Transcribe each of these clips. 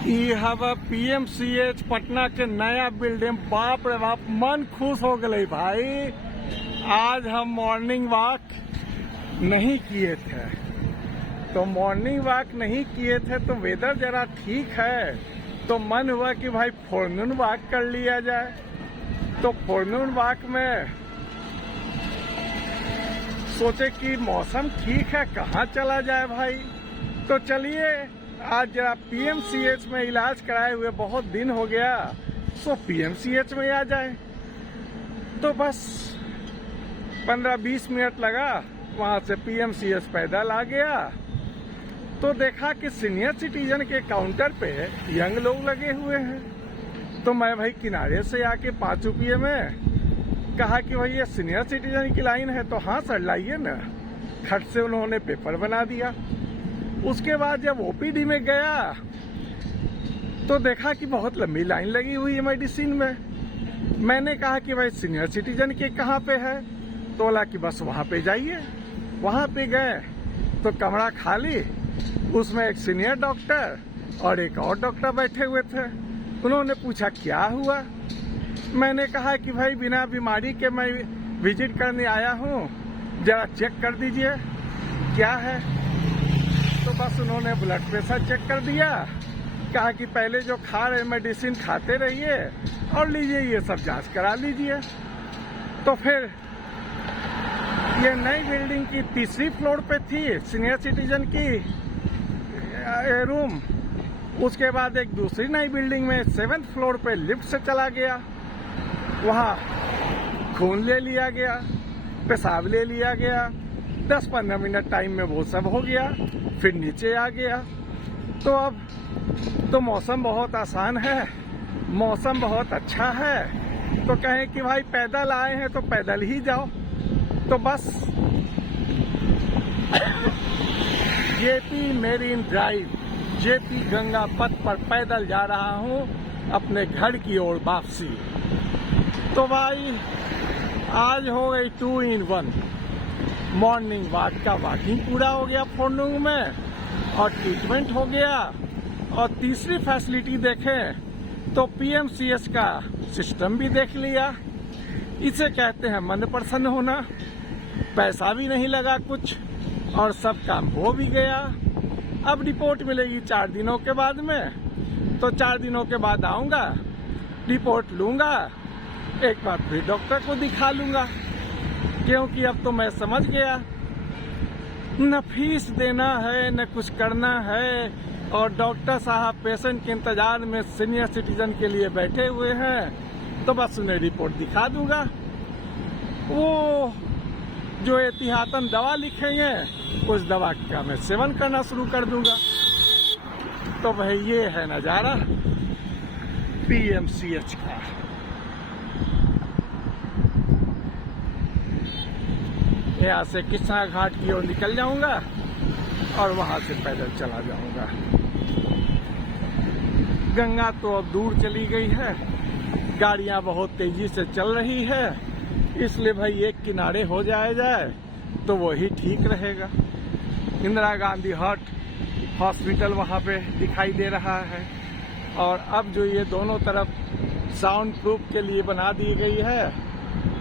ई PMCH Patna के नया building, बाप रे बाप, मन खुश हो गए भाई। आज हम मॉर्निंग वॉक नहीं किए थे, तो मॉर्निंग वॉक नहीं किए थे तो वेदर जरा ठीक है, तो मन हुआ कि भाई फोरनून वॉक कर लिया जाए। तो फोरनून वॉक में सोचे कि मौसम ठीक है, कहाँ चला जाए भाई। तो चलिए आज जरा PMCH में इलाज कराए हुए बहुत दिन हो गया, सो PMCH में आ जाए। तो बस 15-20 मिनट लगा, वहां से PMCH पैदल आ गया। तो देखा कि सीनियर सिटीजन के काउंटर पे यंग लोग लगे हुए हैं। तो मैं भाई किनारे से आके 5 रुपये में कहा कि भाई ये सीनियर सिटीजन की लाइन है, तो हाँ सर लाइए ना। खट से उन्होंने पेपर बना दिया। उसके बाद जब OPD में गया तो देखा कि बहुत लंबी लाइन लगी हुई है मेडिसिन में। मैंने कहा कि भाई सीनियर सिटीजन के कहाँ पे है, तो बोला कि बस वहाँ पे जाइए। वहाँ पे गए तो कमरा खाली, उसमें एक सीनियर डॉक्टर और एक और डॉक्टर बैठे हुए थे। उन्होंने पूछा क्या हुआ। मैंने कहा कि भाई बिना बीमारी के मैं विजिट करने आया हूँ, जरा चेक कर दीजिए क्या है। तो बस उन्होंने ब्लड प्रेशर चेक कर दिया, कहा कि पहले जो खा रहे मेडिसिन खाते रहिए और लीजिए, ये सब जांच करा लीजिए। तो फिर ये नई बिल्डिंग की 3री फ्लोर पे थी सीनियर सिटीजन की रूम। उसके बाद एक दूसरी नई बिल्डिंग में 7th फ्लोर पे लिफ्ट से चला गया। वहाँ खून ले लिया गया, पेशाब ले लिया गया, 10-15 मिनट टाइम में वो सब हो गया। फिर नीचे आ गया। तो अब तो मौसम बहुत आसान है, मौसम बहुत अच्छा है, तो कहें कि भाई पैदल आए हैं तो पैदल ही जाओ। तो बस JP marine drive, JP Ganga पथ पर पैदल जा रहा हूँ अपने घर की ओर वापसी। तो भाई आज हो गई 2 in 1, मॉर्निंग वॉक का वॉकिंग पूरा हो गया फोरनून में, और ट्रीटमेंट हो गया। और तीसरी फैसिलिटी देखें तो PMCH का सिस्टम भी देख लिया। इसे कहते हैं मन प्रसन्न होना। पैसा भी नहीं लगा कुछ, और सब काम हो भी गया। अब रिपोर्ट मिलेगी 4 दिनों के बाद में, तो 4 दिनों के बाद आऊँगा, रिपोर्ट लूँगा, एक बार फिर डॉक्टर को दिखा लूँगा। क्योंकि अब तो मैं समझ गया, न फीस देना है न कुछ करना है, और डॉक्टर साहब पेशेंट के इंतजार में सीनियर सिटीजन के लिए बैठे हुए हैं। तो बस उन्हें रिपोर्ट दिखा दूंगा, वो जो एहतियातन दवा लिखेंगे उस दवा का मैं सेवन करना शुरू कर दूंगा। तो भाई ये है नजारा PMCH का। यहाँ से कृष्णा घाट की ओर निकल जाऊंगा और वहां से पैदल चला जाऊंगा। गंगा तो अब दूर चली गई है, गाड़ियां बहुत तेजी से चल रही है, इसलिए भाई एक किनारे हो जाए तो वही ठीक रहेगा। इंदिरा गांधी हार्ट हॉस्पिटल वहां पे दिखाई दे रहा है, और अब जो ये दोनों तरफ साउंड प्रूफ के लिए बना दी गई है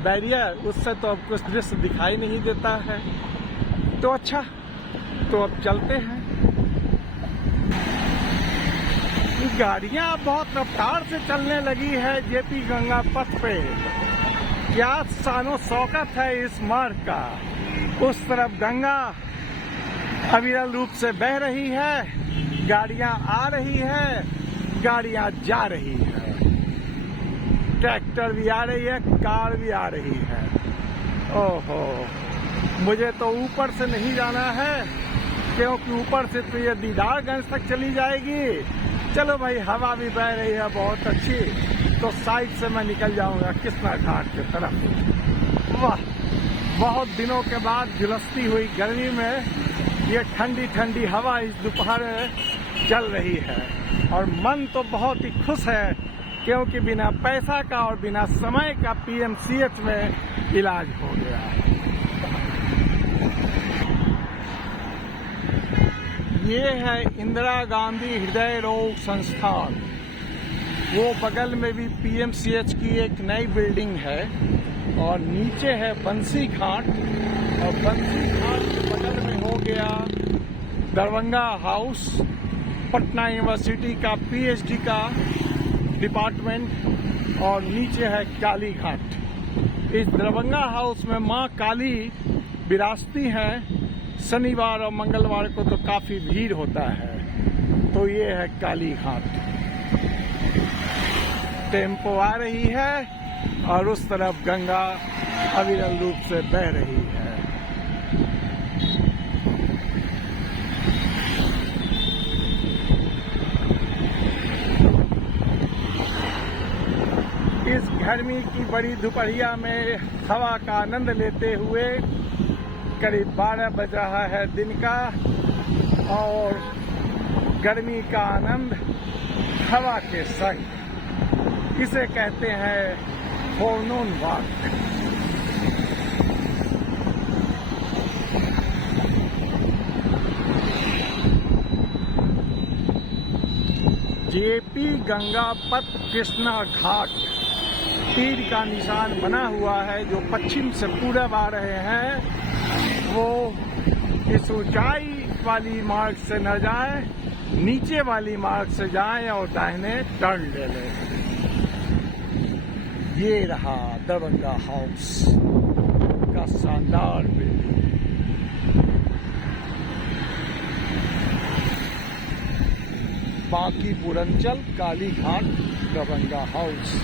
बैरियर, उससे तो अब कुछ दृश्य दिखाई नहीं देता है। तो अच्छा, तो अब चलते हैं। गाड़ियां बहुत रफ्तार से चलने लगी है JP गंगा पथ पे। क्या शानो शौकत है इस मार्ग का। उस तरफ गंगा अविरल रूप से बह रही है, गाड़ियां आ रही है, गाड़ियां जा रही है, ट्रैक्टर भी आ रही है, कार भी आ रही है। ओहो, मुझे तो ऊपर से नहीं जाना है, क्योंकि ऊपर से तो ये दीदारगंज तक चली जाएगी। चलो भाई, हवा भी बह रही है बहुत अच्छी, तो साइड से मैं निकल जाऊंगा कृष्णा घाट की तरफ। वाह, बहुत दिनों के बाद झुलसती हुई गर्मी में ये ठंडी ठंडी हवा इस दोपहर चल रही है, और मन तो बहुत ही खुश है, क्योंकि बिना पैसा का और बिना समय का PMCH में इलाज हो गया। ये है इंदिरा गांधी हृदय रोग संस्थान। वो बगल में भी पीएमसीएच की एक नई बिल्डिंग है और नीचे है बंसी घाट, और बंसी घाट के बगल में हो गया दरभंगा हाउस, पटना यूनिवर्सिटी का पीएचडी का डिपार्टमेंट, और नीचे है काली घाट। इस दरभंगा हाउस में माँ काली विराजती हैं। शनिवार और मंगलवार को तो काफी भीड़ होता है। तो ये है काली घाट। टेम्पो आ रही है और उस तरफ गंगा अविरल रूप से बह रही है। इस गर्मी की बड़ी दोपहरिया में हवा का आनंद लेते हुए करीब 12 बज रहा है दिन का, और गर्मी का आनंद हवा के संग, इसे कहते हैं फोरनून वॉक। जेपी गंगा पथ कृष्णा घाट तीर का निशान बना हुआ है। जो पश्चिम से पूरब आ रहे हैं वो इस ऊंचाई वाली मार्ग से न जाएं, नीचे वाली मार्ग से जाएं और दाहिने टर्न ले लें। ये रहा दरभंगा हाउस का शानदार बिल्डिंग। बाकी पूरंचल, काली घाट, दरभंगा हाउस।